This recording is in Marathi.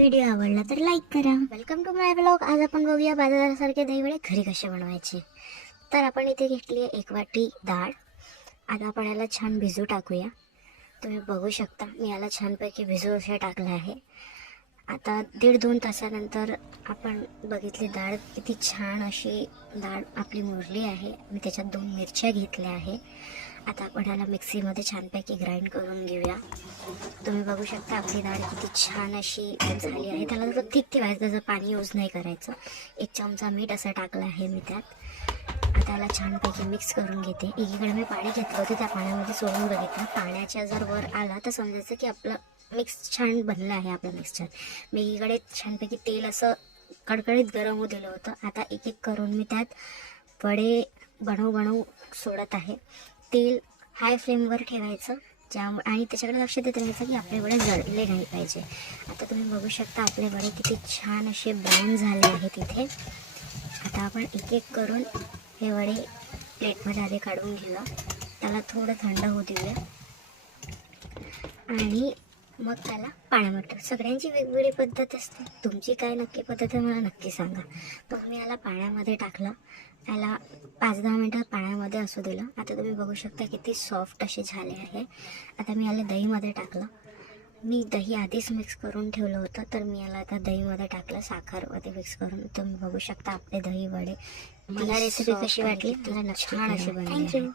व्हिडिओ आवडला तर लाईक करा. Welcome to my blog. आज आपण बघूया बाजारासारखे दहीवडे घरी कसे बनवायचे. तर आपण इथे घेतली आहे 1 वाटी डाळ. आता आपण याला छान भिजू टाकूया. तुम्ही बघू शकता मी याला छानपैकी भिजू असे टाकलं आहे. आता 1.5-2 तासानंतर आपण बघितली डाळ किती छान अशी डाळ आपली मुरली आहे. मी त्याच्यात 2 मिरच्या घेतल्या आहे. आता आपण याला मिक्सीमध्ये छानपैकी ग्राइंड करून घेऊया. तुम्ही बघू शकता आपली डाळ किती छान अशी झाली आहे. त्याला जसं थिक ठेवायचं, त्याचं पाणी यूज नाही करायचं. 1 चमचा मीठ असं टाकलं आहे मी त्यात. आता त्याला छानपैकी मिक्स करून घेते. एकीकडे मी पाणी घेतलं होतं, त्या पाण्यामध्ये सोडून बघितलं. पाण्याच्या जर वर आला तर समजायचं की आपलं मिक्स छान बनलं आहे आपलं मिक्सचर. मी एकीकडे छानपैकी तेल असं कडकडीत गरम होऊ दिलं होतं. आता एक एक करून मी त्यात वडे बनवू सोडत आहे. तेल हाय फ्लेमवर ठेवायचं आणि त्याच्याकडे लक्ष देत राहायचं की आपले वडे जळले नाही पाहिजे. आता तुम्ही बघू शकता आपले वडे किती छान असे ब्राऊन झाले आहेत इथे. आता आपण एक एक करून हे वडे प्लेटमध्ये आधी काढून घेऊया. त्याला थोडं थंड होऊ देऊया आणि मग त्याला पाण्यामध्ये, सगळ्यांची वेगवेगळी पद्धत असते. तुमची काय नक्की पद्धत आहे मला नक्की सांगा. तर मी याला पाण्यामध्ये टाकलं. याला 5-10 मिनटं पाण्यामध्ये असू दिलं. आता तुम्ही बघू शकता किती सॉफ्ट असे झाले आहे. आता मी याला दहीमध्ये टाकलं. मी दही आधीच मिक्स करून ठेवलं होतं, तर मी याला आता दहीमध्ये टाकलं, साखरमध्ये मिक्स करून. तुम्ही बघू शकता आपले दही वडे. मला रेसिपी कशी वाटली मला नक्की छान अशी बनली. थँक्यू.